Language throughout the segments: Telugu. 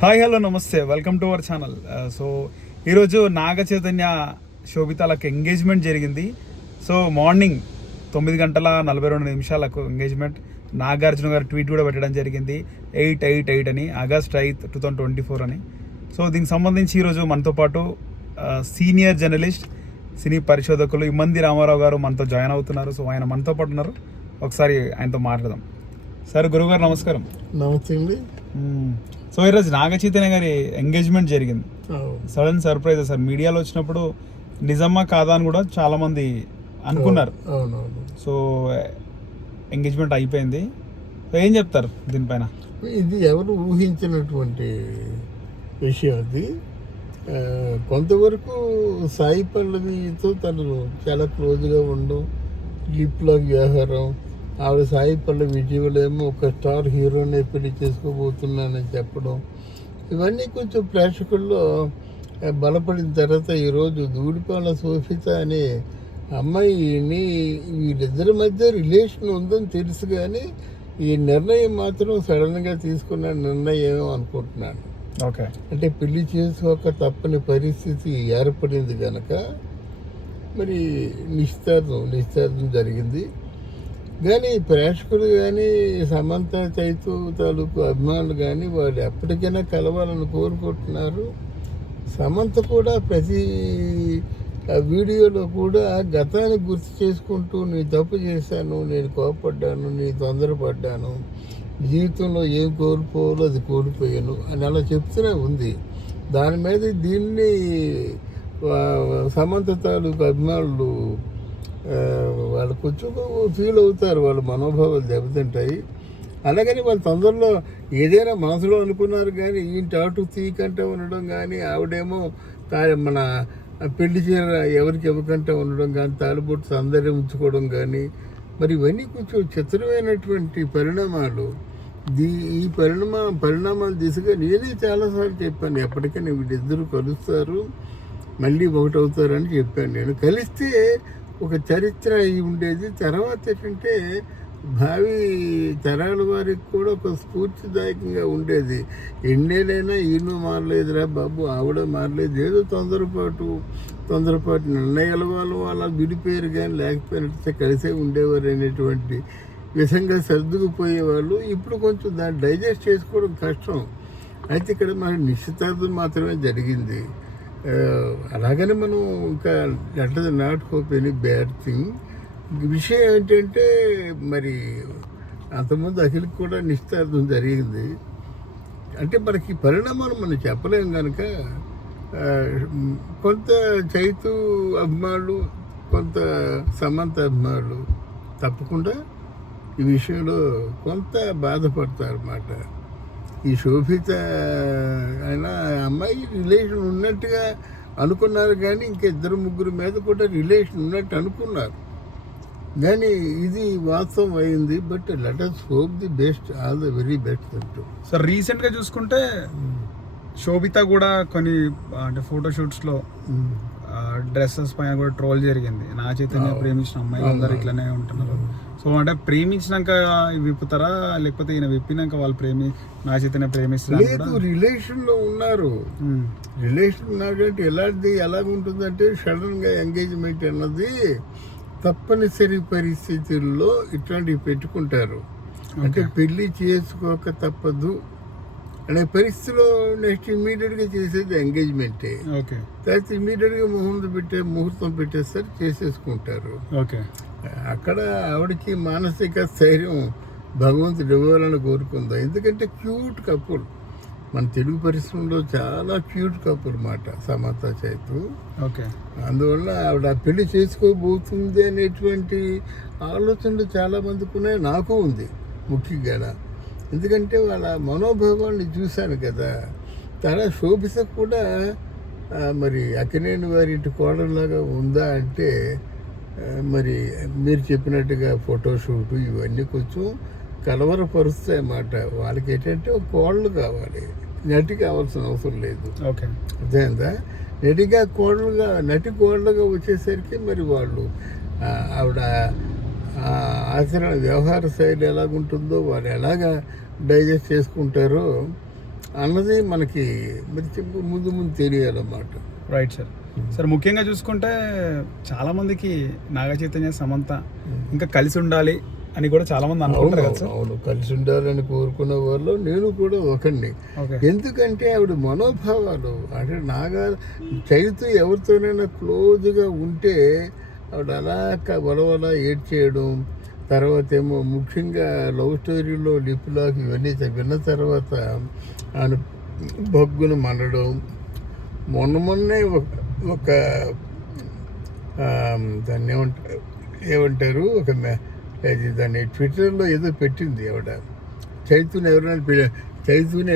హాయ్ హలో నమస్తే, welcome to our channel. So ఈరోజు నాగ చైతన్య శోభితాలకు ఎంగేజ్మెంట్ జరిగింది. So morning 9:42 engagement. నాగార్జున గారు ట్వీట్ కూడా పెట్టడం జరిగింది, 8/8 అని, August 8, 2024 అని. సో దీనికి సంబంధించి ఈరోజు మనతో పాటు సీనియర్ జర్నలిస్ట్, సినీ పరిశోధకులు ఇమ్మంది రామారావు గారు మనతో జాయిన్ అవుతున్నారు. సో ఆయన మనతో పాటు ఉన్నారు, ఒకసారి ఆయనతో మాట్లాడదాం. సార్, గురుగారు నమస్కారం. నమస్తే అండి. సో ఈరోజు నాగ చైతన్య గారి ఎంగేజ్మెంట్ జరిగింది. Sudden surprise sir. మీడియాలో వచ్చినప్పుడు నిజమ్మా కాదా అని కూడా చాలా మంది అనుకున్నారు. సో ఎంగేజ్మెంట్ అయిపోయింది. సో ఏం చెప్తారు దీనిపైన? ఇది ఎవరు ఊహించినటువంటి విషయం. అది కొంతవరకు సాయి పల్లవితో తను చాలా క్లోజ్గా ఉండడం, లిప్లాగ్ వ్యవహారం, ఆవిడ సాయి పల్లవి విజయవాడేమో ఒక స్టార్ హీరోనే పెళ్లి చేసుకోబోతున్నానని చెప్పడం, ఇవన్నీ కొంచెం ప్రేక్షకుల్లో బలపడిన తర్వాత ఈరోజు ధూళిపాల శోభిత అనే అమ్మాయిని వీళ్ళిద్దరి మధ్య రిలేషన్ ఉందని తెలుసు, కానీ ఈ నిర్ణయం మాత్రం సడన్గా తీసుకున్న నిర్ణయం అనుకుంటున్నాను. ఓకే, అంటే పెళ్లి చేసుకోక తప్పని పరిస్థితి ఏర్పడింది కనుక మరి నిశ్చితార్థం జరిగింది. కానీ ప్రేక్షకులు కానీ సమంత చైతు తాలూకు అభిమానులు కానీ వాళ్ళు ఎప్పటికైనా కలవాలని కోరుకుంటున్నారు. సమంత కూడా ప్రతి వీడియోలో కూడా గతాన్ని గుర్తు చేసుకుంటూ, నీ తప్పు చేశాను, నేను కోపడ్డాను, నీ తొందరపడ్డాను, జీవితంలో ఏం కోల్పోవాలో అది కోల్పోయాను అని అలా చెప్తూనే ఉంది. దాని మీద దీన్ని సమంత తాలూకు అభిమానులు వాళ్ళు కొంచెం ఫీల్ అవుతారు, వాళ్ళ మనోభావాలు దెబ్బతింటాయి. అలాగని వాళ్ళు తొందరలో ఏదైనా మనసులో అనుకున్నారు కానీ ఈయన టాటు తీకంటే ఉండడం కానీ, ఆవిడేమో మన పెళ్లి చీర ఎవరికి ఇవ్వకంటే ఉండడం కానీ, తాలిబొట్టు అందరూ ఉంచుకోవడం కానీ, మరి ఇవన్నీ కొంచెం చిత్రమైనటువంటి పరిణామాలు. ఈ పరిణామాల దిశగా నేనే చాలాసార్లు చెప్పాను, ఎప్పటికైనా వీళ్ళిద్దరూ కలుస్తారు, మళ్ళీ ఒకటవుతారని చెప్పాను. నేను కలిస్తే ఒక చరిత్ర అయి ఉండేది. తర్వాత ఏంటంటే భావి తరాల వారికి కూడా ఒక స్ఫూర్తిదాయకంగా ఉండేది. ఎన్నేళ్ళైనా ఈయన మారలేదురా బాబు, ఆవిడ మారలేదు, ఏదో తొందరపాటు నిర్ణయాల వాళ్ళు అలా విడిపోయారు, కానీ లేకపోయినట్టు కలిసే ఉండేవారు అనేటువంటి విధంగా సర్దుకుపోయేవాళ్ళు. ఇప్పుడు కొంచెం దాన్ని డైజెస్ట్ చేసుకోవడం కష్టం. అయితే ఇక్కడ మనకి నిశ్చితార్థం మాత్రమే జరిగింది. అలాగని మనం ఇంకా let the not hope any bad thing. విషయం ఏంటంటే మరి అంతకుముందు అఖిల్కి కూడా నిశ్చితార్థం జరిగింది. అంటే మనకి పరిణామాలు మనం చెప్పలేము కనుక కొంత చైతు అభిమానులు, కొంత సమంత అభిమానులు తప్పకుండా ఈ విషయంలో కొంత బాధపడతారు అన్నమాట. ఈ శోభిత అయినా అమ్మాయి రిలేషన్ ఉన్నట్టుగా అనుకున్నారు, కానీ ఇంకా 2-3 మీద కూడా రిలేషన్ ఉన్నట్టు అనుకున్నారు, కానీ ఇది వాస్తవం అయింది. But let us hope the best, all the very best. Sir, రీసెంట్గా చూసుకుంటే శోభిత కూడా కొన్ని అంటే ఫోటోషూట్స్లో డ్రెస్సెస్ పైన కూడా ట్రోల్ జరిగింది. నా చైతన్య ప్రేమించిన అమ్మాయిలు అందరూ ఇట్లనే ఉంటున్నారు. సో అంటే ప్రేమించినాక విప్పుతారా, లేకపోతే ఈయన విప్పినాక వాళ్ళు నా చైతన్య ప్రేమిస్తారు? రిలేషన్లో ఉన్నారు. రిలేషన్ ఉన్నాడంటే ఎలాగుంటుందంటే సడన్గా ఎంగేజ్మెంట్ అన్నది తప్పనిసరి పరిస్థితుల్లో ఇట్లాంటివి పెట్టుకుంటారు. అంటే పెళ్లి చేసుకోక తప్పదు అనే పరిస్థితిలో నెక్స్ట్ ఇమీడియట్గా చేసేది ఎంగేజ్మెంటే. తర్వాత ఇమీడియట్గా ముహూర్తం పెట్టేస్తారు, చేసేసుకుంటారు. అక్కడ ఆవిడకి మానసిక స్థైర్యం భగవంతుడు ఇవ్వాలని కోరుకుందాం. ఎందుకంటే క్యూట్ కపుల్, మన తెలుగు పరిశ్రమలో చాలా క్యూట్ కపుల్ మాట సమంత చైతు. అందువల్ల ఆవిడ పెళ్లి చేసుకోబోతుంది అనేటువంటి ఆలోచనలు చాలామందికి ఉన్నాయి, నాకు ఉంది ముఖ్యంగా. ఎందుకంటే వాళ్ళ మనోభావాన్ని చూశాను కదా. తర్వాత శోభిత కూడా మరి అక్కినేని వారి ఇంటి కోడలాగా ఉందా అంటే మరి మీరు చెప్పినట్టుగా ఫోటోషూట్ ఇవన్నీ కొంచెం కలవరపరుస్తాయి అన్నమాట. వాళ్ళకి ఏంటంటే కోళ్ళు కావాలి, నటి కావాల్సిన అవసరం లేదు. అర్థమైందా? నటి కోళ్ళగా వచ్చేసరికి మరి వాళ్ళు ఆవిడ ఆచరణ వ్యవహార శైలి ఎలాగుంటుందో, వాళ్ళు ఎలాగా డైజెస్ట్ చేసుకుంటారో అన్నది మనకి మరి ముందు ముందు తెలియాలన్నమాట. Right sir. సార్ ముఖ్యంగా చూసుకుంటే చాలా మందికి నాగ చైతన్య, సమంత ఇంకా కలిసి ఉండాలి అని కూడా చాలా మంది అనుకుంటారు కదా సార్. అవును, కలిసి ఉండాలని కోరుకున్న వాళ్ళు నేను కూడా ఒకడిని. ఎందుకంటే ఆవిడ మనోభావాలు అంటే చైతు ఎవరితోనైనా క్లోజ్గా ఉంటే ఆవిడ అలా వలవల ఏడ్చేయడం, తర్వాత ఏమో ముఖ్యంగా లవ్ స్టోరీలో లిప్లాక్ ఇవన్నీ విన్న తర్వాత ఆయన బొగ్గును మనడం. మొన్నే ఒక దాన్ని ఏమంటారు ఒక దాన్ని ట్విట్టర్లో ఏదో పెట్టింది ఆవిడ, చైతుని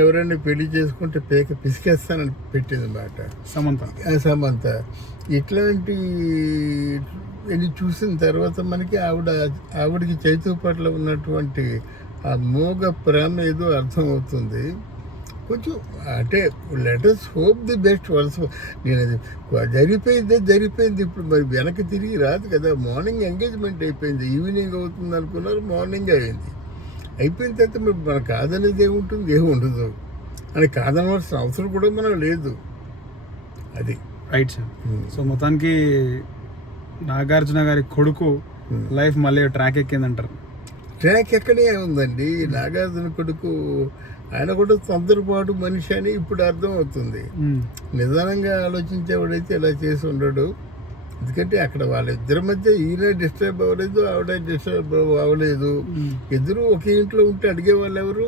ఎవరైనా పెళ్లి చేసుకుంటే పిసికేస్తానని పెట్టింది అన్నమాట సమంత. ఇట్లాంటి ఇది చూసిన తర్వాత మనకి ఆవిడకి చైతు పట్ల ఉన్నటువంటి ఆ మోగ ప్రేమ ఏదో అర్థమవుతుంది కొంచెం. అంటే లెటర్స్ హోప్ ది బెస్ట్. నేను అది జరిగిపోయింది ఇప్పుడు మరి వెనక్కి తిరిగి రాదు కదా. మార్నింగ్ ఎంగేజ్మెంట్ అయిపోయింది, ఈవినింగ్ అవుతుంది అనుకున్నారు, మార్నింగ్ అయిపోయిన తర్వాత మరి మనకు కాదనేది ఏముంటుంది, ఏముండదు అని కాదనవలసిన అవసరం కూడా మనం లేదు. అది రైట్ సార్. సో మొత్తానికి నాగార్జున గారి కొడుకు లైఫ్ మళ్ళీ ట్రాక్ ఎక్కిందంటారు. ట్రాక్ ఎక్కడే ఉందండి. నాగార్జున కొడుకు ఆయన కూడా తొందరపాటు మనిషి అని ఇప్పుడు అర్థం అవుతుంది. నిదానంగా ఆలోచించేవాడైతే ఇలా చేసి ఉండడు. ఎందుకంటే అక్కడ వాళ్ళిద్దరి మధ్య ఈయన డిస్టర్బ్ అవ్వలేదు, ఆవిడ డిస్టర్బ్ అవ్వలేదు. ఇద్దరు ఒకే ఇంట్లో ఉంటే అడిగే వాళ్ళు ఎవరు?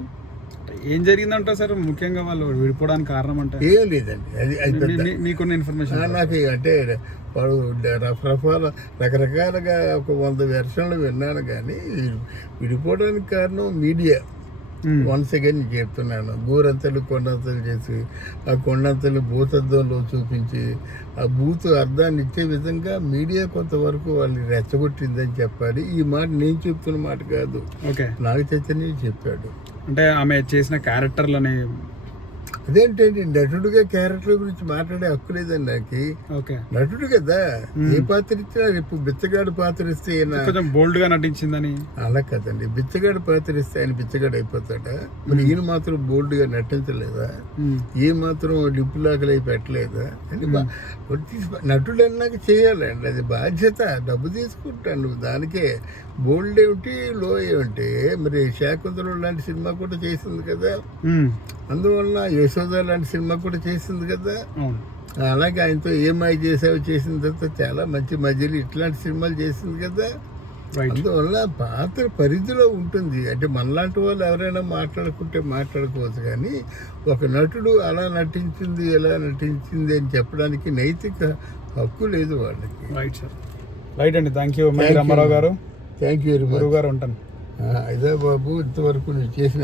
ఏం జరిగిందంటారు సార్? ముఖ్యంగా వాళ్ళు విడిపోవడానికి కారణం అంటే ఏం లేదండి. అది మీకున్న ఇన్ఫర్మేషన్ నాకు అంటే వాడు రకరకాలుగా ఒక 100 వెర్షన్లు విన్నాను, కానీ విడిపోవడానికి కారణం మీడియా. వన్స్ అగైన్ చెప్తున్నాను, గోరంతలు కొండంతలు చేసి ఆ కొండంతలు భూతద్దంలో చూపించి ఆ భూత అర్థాన్ని ఇచ్చే విధంగా మీడియా కొంతవరకు వాళ్ళని రెచ్చగొట్టిందని చెప్పాలి. ఈ మాట నేను చెప్తున్న మాట కాదు, నాగ చైతన్య చెప్పాడు. అంటే ఆమె చేసిన క్యారెక్టర్లని అదేంటండి, నటుడుగా క్యారెక్టర్ గురించి మాట్లాడే హక్కు లేదండి నాకు. నటుడు కదా, ఏ పాత్ర ఇచ్చినా రేపు బిచ్చగాడు పాత్ర ఇస్తే కొంచెం బోల్డ్ గా నటించిందని అలా కదండి. బిచ్చగాడు పాత్ర ఇస్తే ఆయన బిచ్చగాడు అయిపోతాడా? మరి ఈయన మాత్రం బోల్డ్ గా నటించలేదా? ఏ మాత్రం లిప్పులాకలై పెట్టలేదా? అని నటుడు అన్నాక చేయాలండి, అది బాధ్యత. డబ్బు తీసుకుంటాను దానికే. బోల్డ్ ఏమిటి, లో ఏమిటి? మరి శాకుంతలం లాంటి సినిమా కూడా చేసింది కదా, అందువల్ల యశోద లాంటి సినిమా కూడా చేసింది కదా. అలాగే ఆయనతో ఏమై చేసావు చేసిన తర్వాత చాలా మంచి మధ్యలో ఇట్లాంటి సినిమాలు చేసింది కదా. అందువల్ల పాత్ర పరిధిలో ఉంటుంది. అంటే మనలాంటి వాళ్ళు ఎవరైనా మాట్లాడుకుంటే మాట్లాడుకోవచ్చు, కానీ ఒక నటుడు అలా నటించింది ఎలా నటించింది అని చెప్పడానికి నైతిక హక్కు లేదు వాళ్ళకి. Right sir. రైట్ అండి, థ్యాంక్ యూ రామారావు గారు. థ్యాంక్ యూ వెరీ మచ్ గారు. ఉంటాను. ఇదే బాబు, ఇంతవరకు నువ్వు చేసిన